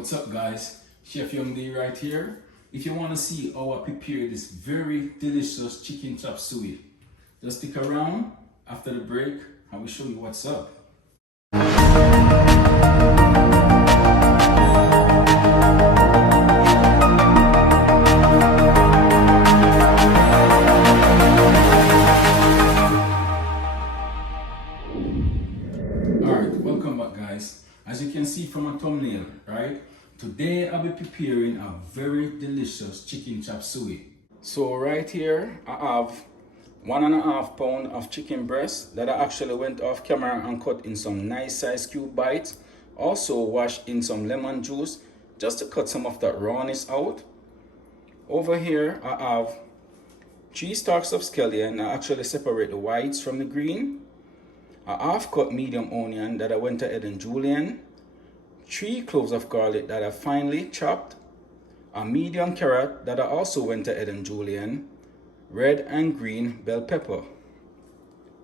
What's up guys, Chef Young D right here. If you want to see how I prepare this very delicious chicken chop suey, just stick around. After the break, I will show you what's up. Alright, welcome back guys. As you can see from my thumbnail, right? Today I'll be preparing a very delicious chicken chop suey. So right here I have 1.5 pounds of chicken breast that I actually went off camera and cut in some nice size cube bites. Also washed in some lemon juice just to cut some of that rawness out. Over here I have 3 stalks of scallion. I actually separate the whites from the green. A half cut medium onion that I went ahead and julienne. 3 cloves of garlic that I finely chopped. A medium carrot that I also went ahead and julienne. Red and green bell pepper.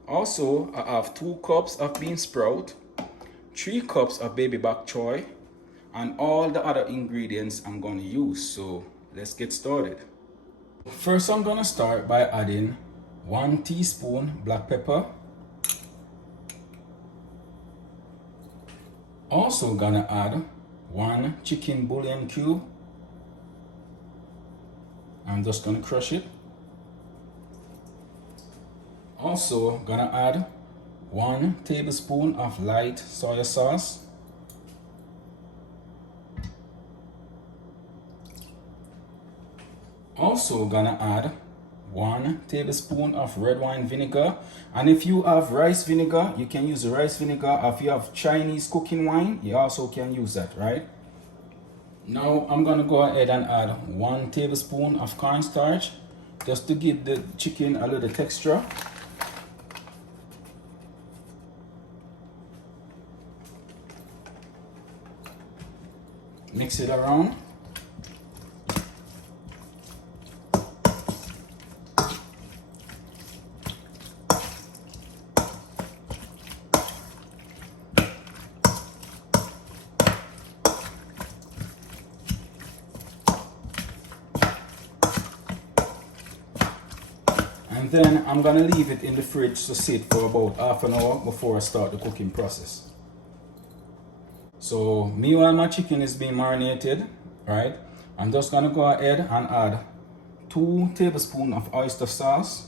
Also, I have 2 cups of bean sprout, 3 cups of baby bok choy, and all the other ingredients I'm going to use. So let's get started. First, I'm going to start by adding 1 teaspoon black pepper. Also gonna add 1 chicken bouillon cube. I'm just gonna crush it. Also gonna add 1 tablespoon of light soya sauce. Also gonna add 1 tablespoon of red wine vinegar, and if you have rice vinegar, you can use the rice vinegar. If you have Chinese cooking wine, you also can use that, right? Now I'm gonna go ahead and add 1 tablespoon of cornstarch just to give the chicken a little texture. Mix it around. And then I'm gonna leave it in the fridge to sit for about half an hour before I start the cooking process. So meanwhile my chicken is being marinated, right? I'm just gonna go ahead and add 2 tablespoons of oyster sauce.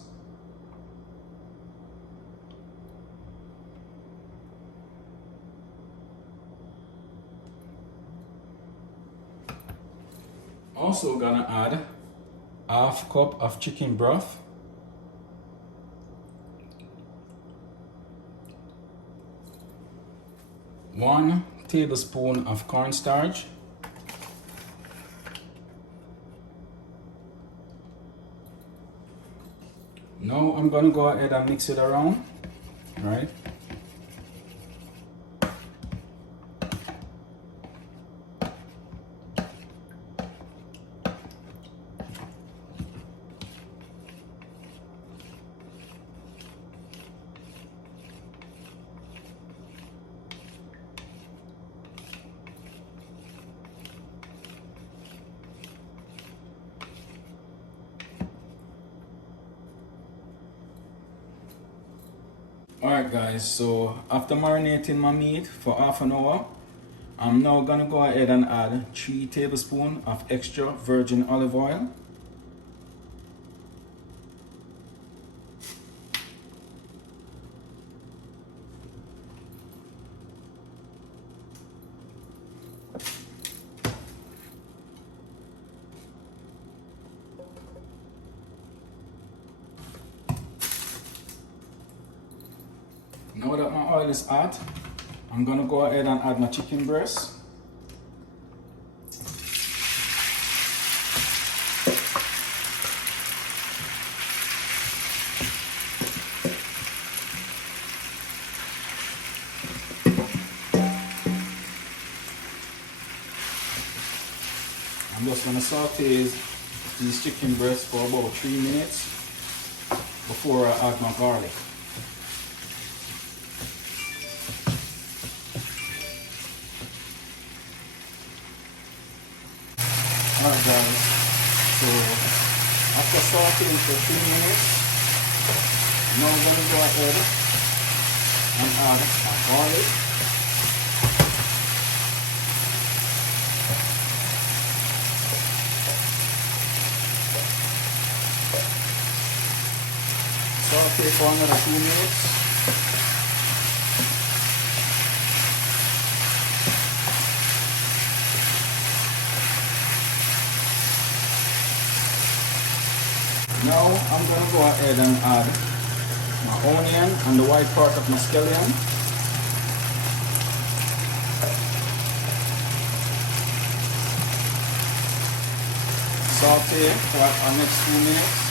Also gonna add half cup of chicken broth. One tablespoon of cornstarch. Now I'm gonna go ahead and mix it around, right? Alright guys, so after marinating my meat for half an hour, I'm now gonna go ahead and add 3 tablespoons of extra virgin olive oil. Now that my oil is hot, I'm gonna go ahead and add my chicken breast. I'm just gonna saute these chicken breasts for about 3 minutes before I add my garlic. Alright guys, so after sauteing for 2 minutes, now I'm going to go ahead and add my garlic. Saute for another 2 minutes. Now I'm going to go ahead and add my onion and the white part of my scallion. Saute for our next 2 minutes.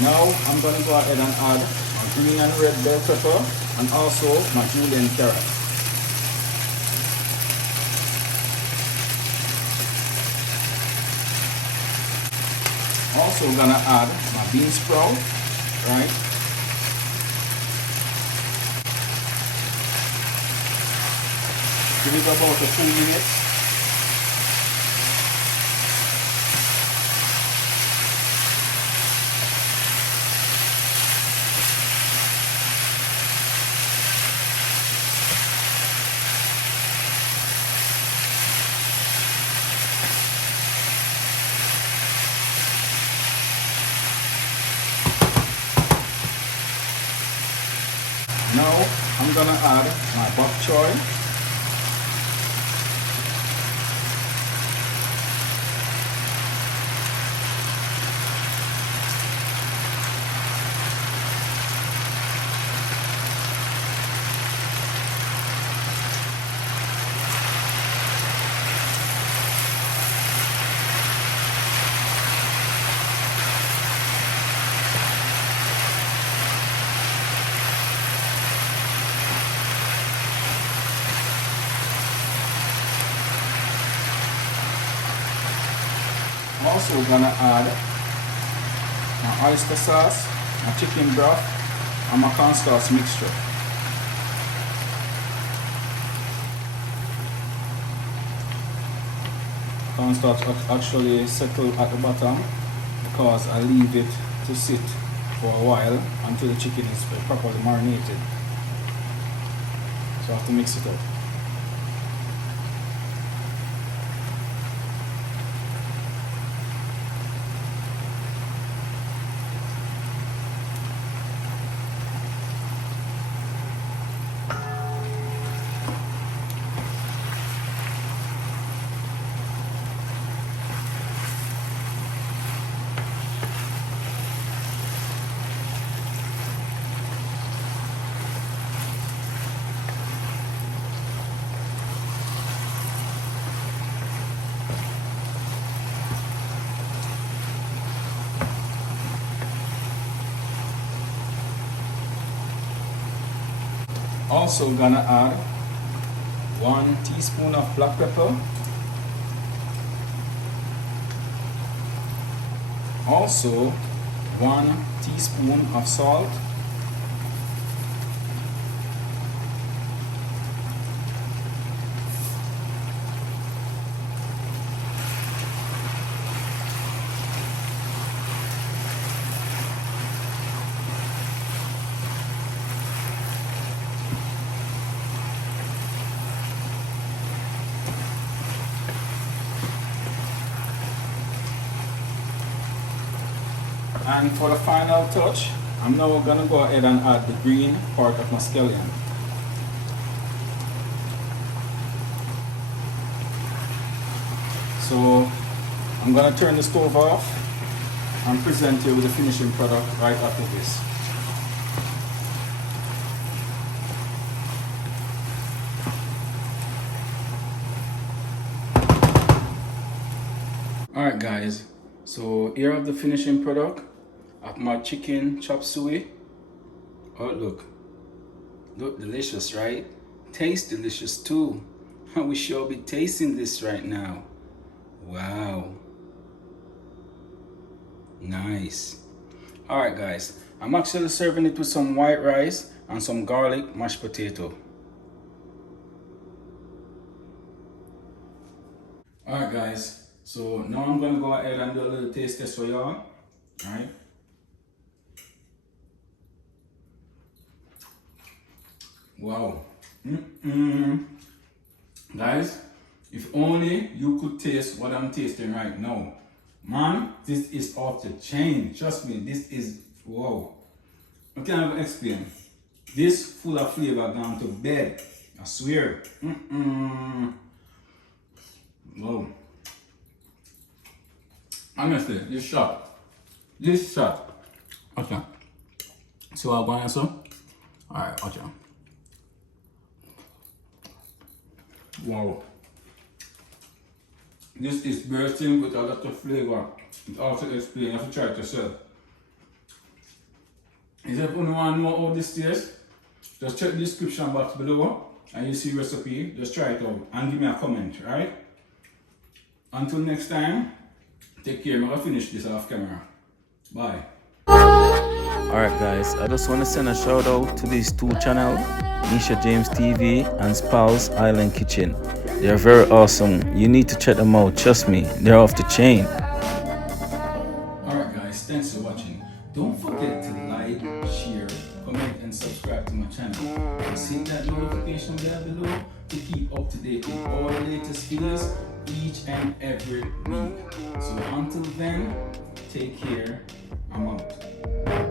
Now I'm going to go ahead and add my green and red bell pepper and also my julienne carrot. Also going to add my bean sprout, right? Give it about a 2 minutes. Now I'm gonna add my bok choy. Also gonna add my oyster sauce, my chicken broth, and my cornstarch mixture. Cornstarch actually settle at the bottom because I leave it to sit for a while until the chicken is properly marinated. So I have to mix it up. Also gonna add 1 teaspoon of black pepper. Also 1 teaspoon of salt. And for the final touch, I'm now gonna go ahead and add the green part of my scallion. So I'm gonna turn the stove off and present you with the finishing product right after this. Alright guys, so here are the finishing product of my chicken chop suey. Oh look delicious, right? Tastes delicious too. We should be tasting this right now. Wow. Nice. Alright guys, I'm actually serving it with some white rice and some garlic mashed potato. Alright guys, so now I'm gonna go ahead and do a little taste test for y'all. Alright. Wow. Guys, if only you could taste what I'm tasting right now. Man, this is off the chain. Trust me, this is wow. I can't even explain. This full of flavor gone to bed. I swear. Wow. Honestly, this shot. Okay. See what I'm going to do? Alright, watch out. Wow. This is bursting with a lot of flavor. It also explains, you have to try it yourself. If you want to know how this tastes, just check the description box below and you see recipe. Just try it out and give me a comment, right? Until next time, take care. I'm going to finish this off camera. Bye. Alright guys, I just want to send a shout out to these two channels, Nisha James TV and Spal's Island Kitchen. They're very awesome. You need to check them out. Trust me, they're off the chain. Alright guys, thanks for watching. Don't forget to like, share, comment and subscribe to my channel. Just hit that notification bell below to keep up to date with all the latest videos each and every week. So until then, take care. I'm out.